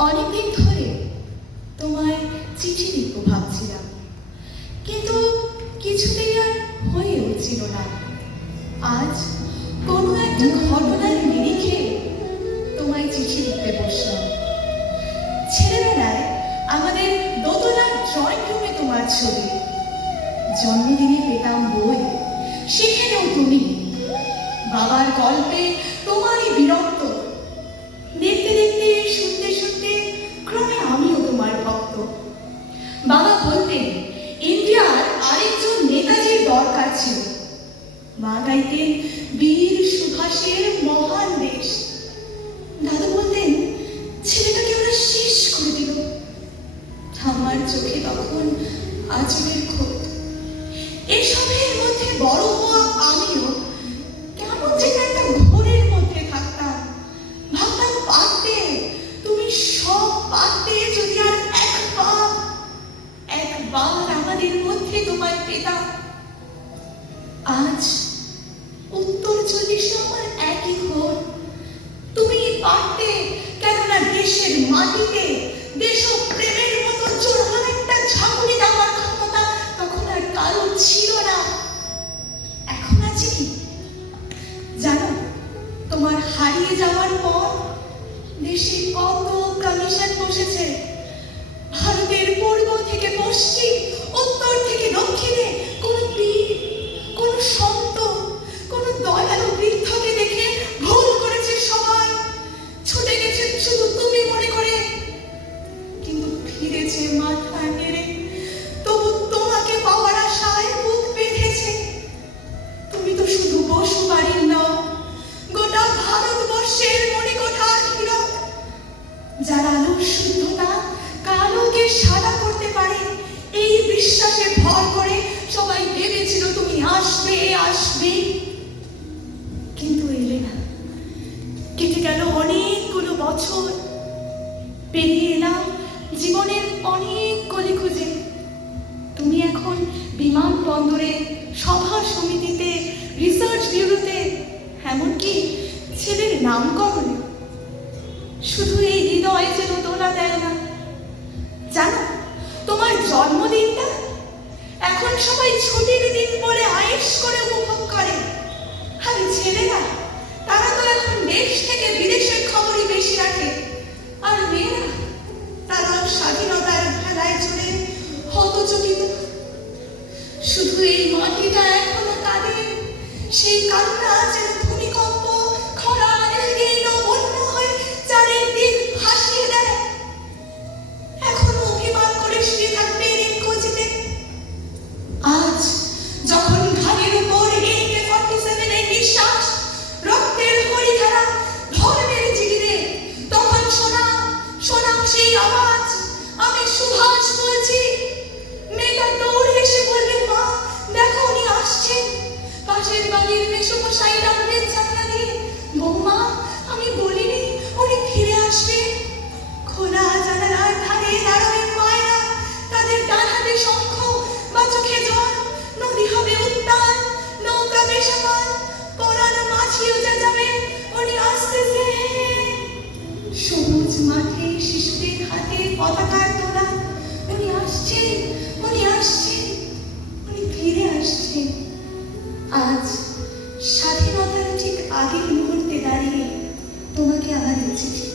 অনেকদিন ধরে তোমায় চিঠি লিখব ভাবছিলাম, কিন্তু কিছুতেই আর হয়ে উঠছিল না। আজ কোনো একটা ঘটনার নিরিখে তোমায় চিঠি লিখতে বসলাম। ছেলেবেলায় আমাদের দোতলার ড্রয়িং রুমে তোমার ছবি, জন্মদিনে পেতাম বই, সেখানেও তুমি। বাবার গল্পে তোমারই বীরত্ব, দেখতে দেখতে শুনতে শুনতে ক্রমে আমিও তোমার ভক্ত। বাবা বলতেন ইন্ডিয়ার আরেকজন নেতাজির দরকার ছিল, মা গাইতেন বীর সুভাষের মহান দেশ। দাদু বলতেন ছেলেটাকে ওরা শেষ করে দিল। আমার চোখে তখন আজবের ক্ষোভ। এসবের মধ্যে বড় হওয়া আমিও কেমন যেন একটা ঘোরের মধ্যে থাকতাম। ভাবতাম পারতে, তুমি সব পারতে যদি আর একবার আমাদের মধ্যে তোমায় পেতাম। আজ উত্তর চল্লিশে আমার একই ঘোর। তুমি পারতে, কেননা দেশের মাটিতে দেশপ্রেমের মতো জোড়া একটা ঝাঁকুনি দেওয়ার ক্ষমতা তখন আর কারো ছিল না। এখন আছে কি জানো? তোমার হারিয়ে যাওয়ার পর দেশে কত কমিশন বসেছে। ভারতের পূর্ব থেকে পশ্চিম, উত্তর থেকে দক্ষিণে কোন পীর, কোন সন্ত, কোন দয়ালু বৃদ্ধকে দেখে ভুল করেছে সবাই। ছুটে গেছে শুধু তুমি মনে করে, কিন্তু ফিরেছে মাথা নেড়ে। তবু তোমাকে পাওয়ার আশায় বুক বেঁধেছে। তুমি তো শুধু বসুবাড়ির নও, গোটা ভারতবর্ষের মণিকোঠার হীরক, যার আলোর শুদ্ধতা কালোকে সাদা করতে পারে। এই বিশ্বাসে ভর করে সবাই ভেবেছিল তুমি আসবে আসবে, কিন্তু এলে না। কেটে গেল অনেকগুলো বছর, পেরিয়ে এলাম জীবনের অনেক গলি খুঁজে। তুমি এখন বিমানবন্দরে, সভা সমিতিতে, রিসার্চ ব্যুরোতে, এমনকি ছেলের নামকরণে। শুধু এই হৃদয় যেন দোলা দেয় না। জানো তোমার জন্মদিনটা এখন সবাই ছুটির দিন বলে আয়েশ করে উপভোগ করে। আরে ছেলেরা, তারা তো এখন দেশ থেকে বিদেশের খবরই বেশি রাখে। আর মেয়েরা, তারা স্বাধীনতার খেলায় জুড়ে হতচকিত। শুধু এই মাটিটা এখনো কাঁদে, সেই কান্না যেন ভূমিকম্প, খরা, এলনিনো, বন্যা হয়ে চারিদিক ভাসিয়ে দেয়। এখনো অভিমান করে শুয়ে থাকবে রেলকোচিতে। আজ যখন ঘাড়ের উপর AK-47 এর নিঃশ্বাস, রক্তের হরিধারা, ধর্মের জিগিরে, তখন শোনাম সেই আওয়াজ, আমি সুভাষ বলছি। মেয়েটা দৌড়ে এসে বলবে, মা দেখো উনি আসছেন। পাশের বাড়ির মেসোমশাই ডাকবেন জানলা দিয়ে, বৌমা আমি বলিনি উনি ফিরে আসবেন। খোলা জানালার ধারে দাঁড়াবেন মায়েরা, তাদের ডান হাতে শঙ্খ বা চোখে জল। নদী হবে উত্তাল, নৌকা বেসামাল, পরাণ মাছিও যাবে উনি আসতেছে। সবুজ মাঠে শিশুদের হাতে পতাকার তোলা, উনি আসছেন, উনি আসছেন, উনি ফিরে আসছেন। আজ স্বাধীনতার ঠিক আগের মুহূর্তে দাঁড়িয়ে তোমাকে আমার চিঠি